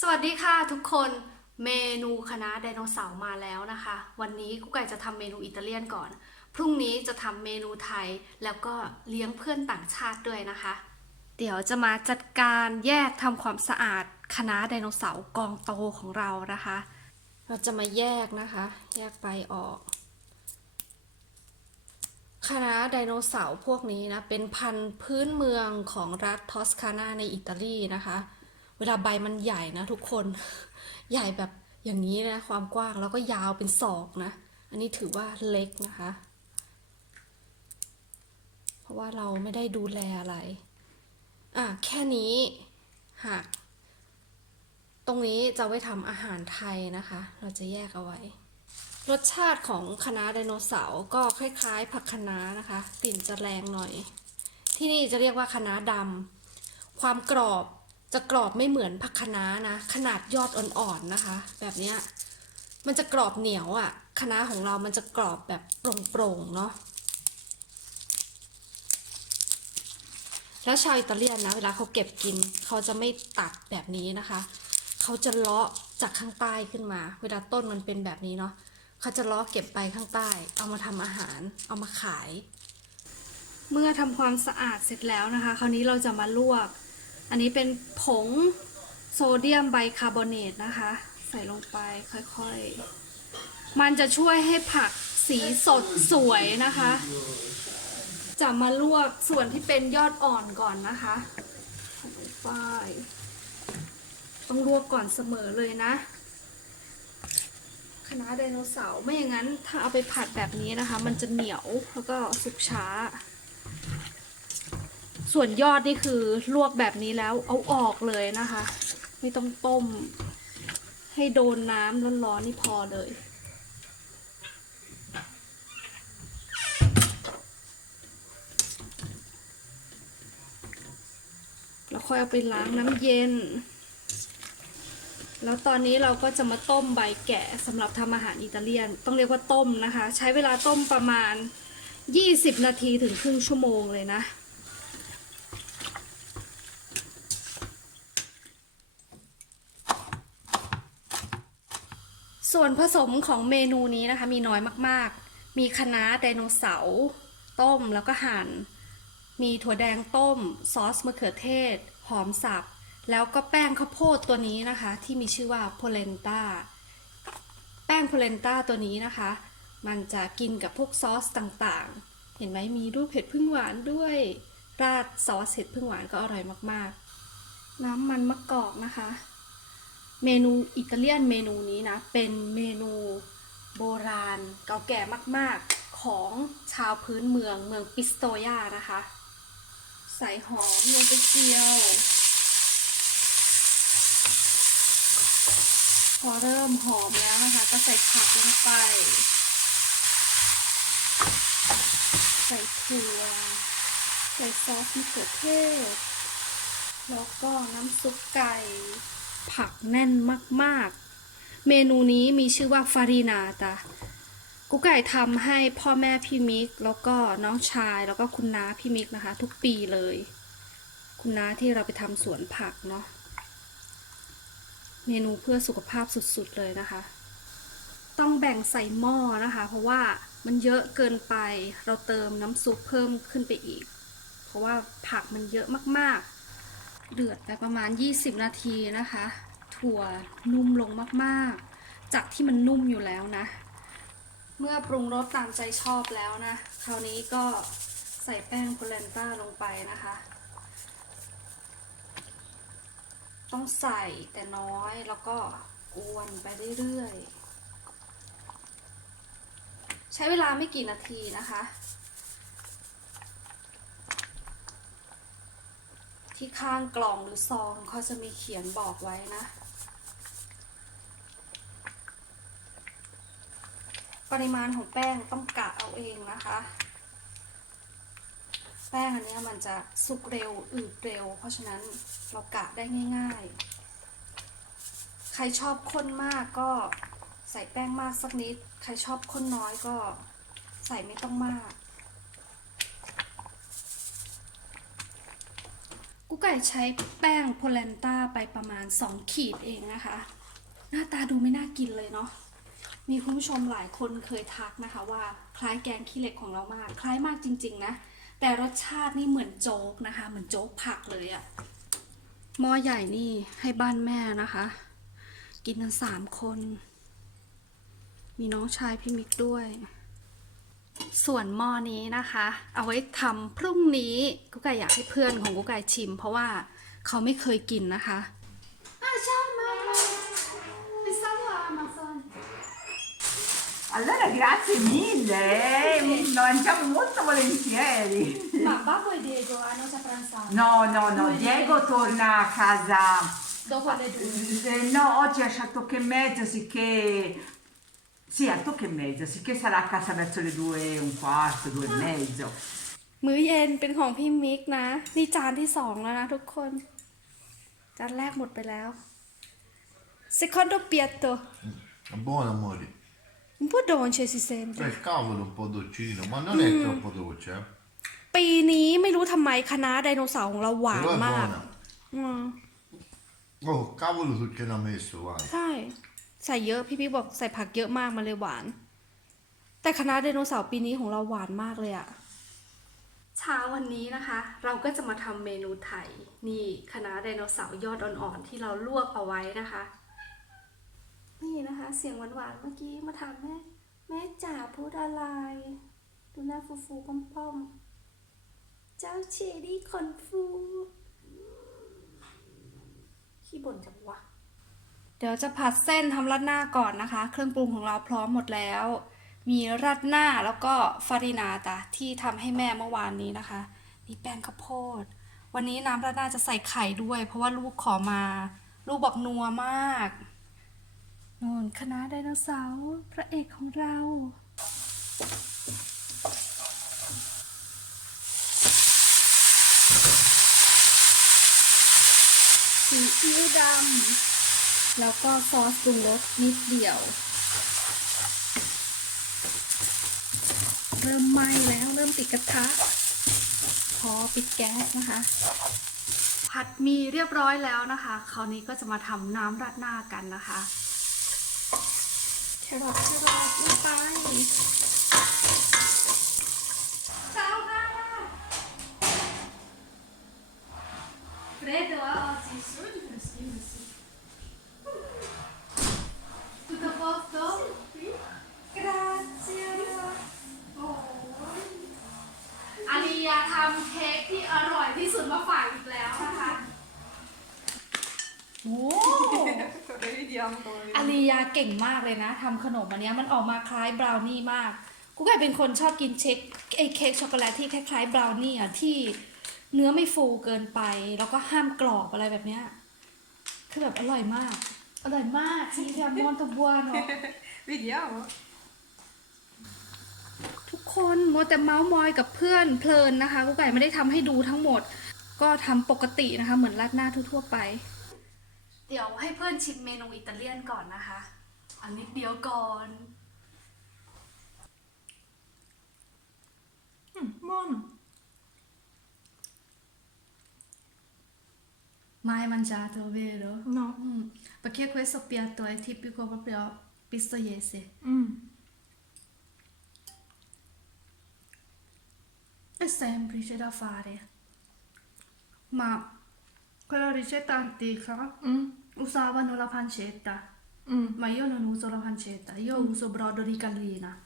สวัสดีค่ะทุกคนเมนูคณะไดโนเสาร์มาแล้วนะคะ วันนี้กุ๊กไก่จะทำเมนูอิตาเลียนก่อน พรุ่งนี้จะทำเมนูไทยแล้วก็เลี้ยงเพื่อนต่างชาติด้วยนะคะ เดี๋ยวจะมาจัดการแยกทำความสะอาดคณะไดโนเสาร์กองโตของเรานะคะ เราจะมาแยกนะคะ แยกไปออกคณะไดโนเสาร์พวกนี้นะเป็นพันธุ์พื้นเมืองของรัฐทอสคานาในอิตาลีนะคะ เวลาใบมันใหญ่นะทุกคน ใหญ่แบบอย่างนี้นะ ความกว้างแล้วก็ยาวเป็นศอกนะ อันนี้ถือว่าเล็กนะคะ เพราะว่าเราไม่ได้ดูแลอะไร อะแค่นี้หักตรงนี้จะไว้ทำอาหารไทยนะคะ เราจะแยกเอาไว้ รสชาติของคะน้าไดโนเสาร์ก็คล้ายๆ ผักคะน้านะคะ กลิ่นจะแรงหน่อย ที่นี่จะเรียกว่าคะน้าดำความกรอบ จะกรอบไม่เหมือนผักคะน้านะ ขนาดยอดอ่อนๆนะคะ แบบเนี้ยมันจะกรอบเหนียวอะ่ะคะน้าของเรามันจะกรอบแบบโปร่งๆเนาะแล้วชาวอิตาเลียนนะเวลาเขาเก็บกินเขาจะไม่ตัดแบบนี้นะคะเขาจะเลาะจากข้างใต้ขึ้นมา เวลาต้นมันเป็นแบบนี้เนาะเขาจะล้อเก็บไปข้างใต้ เอามาทำอาหาร เอามาขาย เมื่อทำความสะอาดเสร็จแล้วนะคะ คราวนี้เราจะมาลวก อันนี้เป็นผงโซเดียมไบคาร์บอเนตนะคะ ใส่ลงไปค่อยๆ มันจะช่วยให้ผักสีสดสวยนะคะ จะมาลวกส่วนที่เป็นยอดอ่อนก่อนนะคะไปต้องลวกก่อนเสมอเลยนะคณะไดโนเสาร์ไม่อย่างนั้นถ้าเอาไปผัดแบบนี้นะคะ มันจะเหนียวแล้วก็สุกช้า ส่วนยอดนี่คือลวกแบบนี้แล้วเอาออกเลยนะคะ ไม่ต้องต้ม ให้โดนน้ำร้อนๆนี่พอเลย แล้วค่อยเอาไปล้างน้ำเย็น แล้วตอนนี้เราก็จะมาต้มใบแกะสำหรับทำอาหารอิตาเลียน ต้องเรียกว่าต้มนะคะ ใช้เวลาต้มประมาณ 20 นาทีถึงครึ่งชั่วโมงเลยนะ ส่วนผสมของเมนูนี้นะคะมีน้อยมากๆ มีคะน้าไดโนเสาร์ต้มแล้วก็หั่น มีถั่วแดงต้ม ซอสมะเขือเทศ หอมสับ แล้วก็แป้งข้าวโพดตัวนี้นะคะ ที่มีชื่อว่าโพเลนต้า แป้งโพเลนต้าตัวนี้นะคะ มันจะกินกับพวกซอสต่างๆ เห็นไหมมีรูปเห็ดพึ่งหวานด้วย ราดซอสเห็ดพึ่งหวานก็อร่อยมากๆ น้ำมันมะกอกนะคะ เมนูอิตาเลียนเมนูนี้นะ เป็นเมนูโบราณ เก่าแก่มากๆของชาวพื้นเมืองเมืองปิสโตยานะคะ ใส่หอมลงไปเจียว พอเริ่มหอมแล้วนะคะ ก็ใส่ผักลงไป ใส่ถั่วใส่ซอสมะเขือเทศ แล้วก็น้ำซุปไก่ ผักแน่นมากๆ เมนูนี้มีชื่อว่าฟารีนาตากุ๊กไก่ทำให้พ่อแม่พี่มิก แล้วก็น้องชายแล้วก็คุณน้าพี่มิกนะคะ ทุกปีเลย คุณน้าที่เราไปทำสวนผักเนาะเมนูเพื่อสุขภาพสุดๆเลยนะคะ ต้องแบ่งใส่หม้อนะคะ เพราะว่ามันเยอะเกินไปเราเติมน้ำซุปเพิ่มขึ้นไปอีก เพราะว่าผักมันเยอะมากๆ เดือดไปประมาณ 20 นาทีนะคะ ถั่วนุ่มลงมากๆ จากที่มันนุ่มอยู่แล้วนะ เมื่อปรุงรสตามใจชอบแล้วนะ คราวนี้ก็ใส่แป้งโพเลนต้าลงไปนะคะ ต้องใส่แต่น้อยแล้วก็กวนไปเรื่อยๆ ใช้เวลาไม่กี่นาทีนะคะ ที่ข้างกล่องหรือซองเขาจะมีเขียนบอกไว้นะ ปริมาณของแป้งต้องกะเอาเองนะคะ แป้งอันนี้มันจะสุกเร็วอืดเร็ว เพราะฉะนั้นเรากะได้ง่ายๆ ใครชอบข้นมากก็ใส่แป้งมากสักนิด ใครชอบข้นน้อยก็ใส่ไม่ต้องมาก กุ๊กไก่ใช้แป้งโพแลนต้าไปประมาณ 2 ขีดเองนะคะ หน้าตาดูไม่น่ากินเลยเนาะมีคุณผู้ชมหลายคนเคยทักนะคะว่าคล้ายแกงขี้เหล็กของเรามาก คล้ายมากจริง ๆ นะ แต่รสชาตินี่เหมือนโจ๊กนะคะ เหมือนโจ๊กผักเลยอะหม้อใหญ่นี่ให้บ้านแม่นะคะ กินกันสามคน มีน้องชายพี่มิกด้วย ส่วนหม้อนี้นะคะ เอาไว้ทำพรุ่งนี้กุ๊กไก่อยากให้เพื่อนของกุ๊กไก่ชิม เพราะว่าเขาไม่เคยกินนะคะอะชอบมากพิซซ่าลามาซอน Allora grazie mille, eh, lo mangiamo molto volentieri. Ma Babbo e Diego hanno già pranzato No, no, no, Diego torna a casa. dopo le due. Eh, No, oggi esce a tocco e mezzo, sicché... Sì, a tocco e mezzo, sicché sarà a casa verso le due e un quarto, due e mezzo. มื้อเย็นเป็นของพี่มิกนะ นี่จานที่สองแล้วนะทุกคน จานแรกหมดไปแล้ว secondo piatto Buono amore. un po' dolce si sente Eh, cavolo, un po' dolcino, ma non è troppo dolce, eh. ปีนี้ไม่รู้ทำไมคณะไดโนเสาร์ของเราหวาน Però è มาก buona. อืม Oh, cavolo sul che ne ha messo, vai. ใช่ ใส่เยอะพี่พี่บอกใส่ผักเยอะมากมันเลยหวาน แต่คณะไดโนเสาร์ปีนี้ของเราหวานมากเลยอะเช้าวันนี้นะคะ เราก็จะมาทำเมนูไทยนี่คณะไดโนเสาร์ยอดอ่อนๆที่เราลวกเอาไว้นะคะ นี่นะคะ เสียงหวานๆเมื่อกี้มาถามแม่แม่จ๋าพูดอะไร ดูหน้าฟูๆป้อมๆ เจ้าเชอรี่คอนฟูขี้บ่นจังวะ เดี๋ยวจะผัดเส้นทำราดหน้าก่อนนะคะ เครื่องปรุงของเราพร้อมหมดแล้ว มีราดหน้าแล้วก็ฟารินาตาที่ทำให้แม่เมื่อวานนี้นะคะ นี่แป้งข้าวโพด วันนี้น้ำราดหน้าจะใส่ไข่ด้วย เพราะว่าลูกขอมา ลูกบอกนัวมากนู่นคณะไดโนเสาร์พระเอกของเราซีอิ๊วดำ แล้วก็ซอสปรุงรสนิดเดียว เริ่มไหม้แล้วเริ่มติดกระทะพอปิดแก๊สนะคะ ผัดมีเรียบร้อยแล้วนะคะ คราวนี้ก็จะมาทำน้ำราดหน้ากันนะคะแครอทแครอทลงไปเจ้าค่ะ Freddo oggi? Sì, าริยาทำเค้กที่อร่อยที่สุดมาฝากอีกแล้วนะคะ โอ้ Vediamo come อาริยาเก่งมากเลยนะทำขนมอันเนี้ยมันออกมาคล้ายบราวนี่มากกูกลายเป็นคนชอบกินเช็คไอเค้กช็อกโกแลตที่คล้ายๆบราวนี่อะที่เนื้อไม่ฟูเกินไป แล้วก็ห้ามกรอบอะไรแบบเนี้ยคือแบบอร่อยมาก อร่อยมากซีเรียมอนตะบัวเนาะ Vediamo. ทุกคนมัวแต่เมาส์มอยกับเพื่อนเพลินนะคะกูไก่ไม่ได้ทำให้ดูทั้งหมด ก็ทำปกตินะคะ เหมือนราดหน้าทั่วๆไป เดี๋ยวให้เพื่อนชิมเมนูอิตาเลียนก่อนนะคะอันนิดเดียวก่อน Mm, buono. Mai mangiato, vero? No. Mm, perché questo piatto è tipico proprio pistoiese. Mm. È semplice da fare. Ma quella ricetta antica Mm. usavano la pancetta. Mm. Ma io non uso la pancetta, io uso brodo di gallina.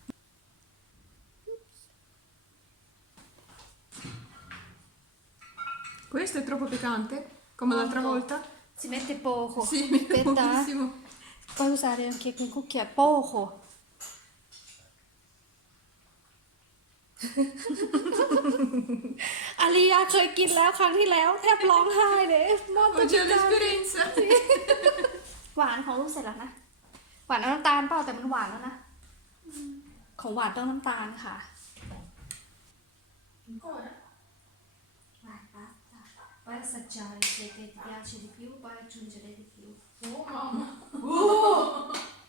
Questo è troppo piccante? Come l'altra Molto. volta? Si mette poco. Sì, Aspetta. pochissimo. Puoi usare anche un cucchiaio, poco. อาริยาเคยกินแล้วครั้งที่แล้ว แทบร้องไห้เลยมอน Oggi ho l'esperienza. หวานของลูกเสร็จแล้วนะ หวานเอาน้ำตาลเปล่าแต่มันหวานแล้วนะ ของหวานต้องน้ำตาลค่ะ Vai, basta. Puoi assaggiare se ti piace di più, puoi aggiungere di più. Oh mamma. นี่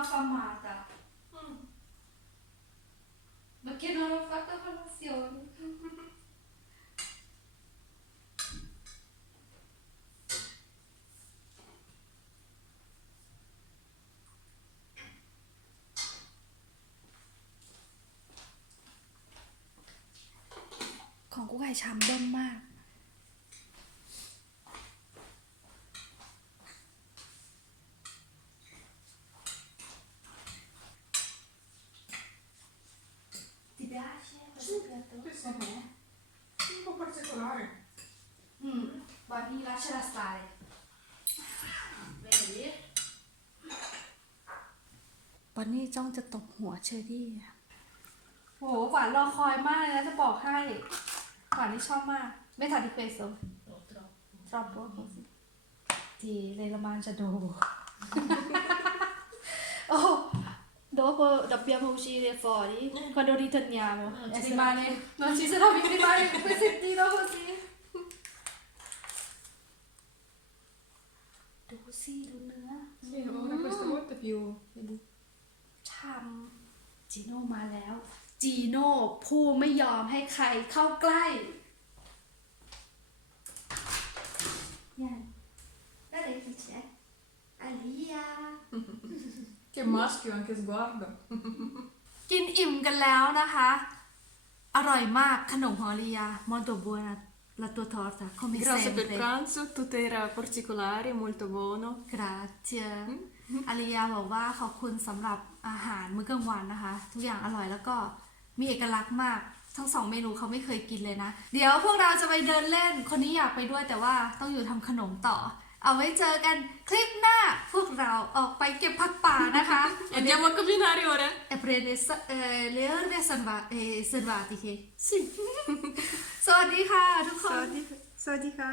Io sono affamata. Perché non ho fatto colazione. ของกูไก่ชามเบิ้มมาก Un po' particolare. Mm, Barbie lasciala stare. Vedi? บอนนี่จ้องจะตบหัวเชอรี่อะโหหวานรอคอยมากเลยนะจะบอกให้หวานนี่ชอบมาก ไม่ทันที่เปโซ troppo così ti lei la mangia dopo oh dopo dobbiamo uscire fuori quando ritorniamo e rimane non ci sarà più rimane un pezzettino così ดูสิดูเนื้อ Sì, ora questa volta più... vedi. ชำจีโน่มาแล้ว จีโน่ผู้ไม่ยอมให้ใครเข้าใกล้เนี่ยได้เล ยที่แชร์อาลียา Che maschio, anche sguardo. กินอิ่มกันแล้วนะคะ อร่อยมากขนมฮอลียา molto buona la tua torta come Grazie per sempre pranzo, tutto era particolare, molto buono. grazie อาริยาบอกว่าขอบคุณสำหรับอาหารมื้อกลางวันนะคะ ทุกอย่างอร่อยแล้วก็มีเอกลักษณ์มาก ทั้งสองเมนูเขาไม่เคยกินเลยนะ เดี๋ยวพวกเราจะไปเดินเล่น คนนี้อยากไปด้วยแต่ว่าต้องอยู่ทำขนมต่อ เอาไว้เจอกันคลิปหน้าพวกเราออกไปเก็บผักป่านะคะ Andiamo a camminare ora? e prende sa- eh, le erbe salva- eh, selvatiche sì. สวัสดีค่ะทุกคน Sawadee- Sawadee ka.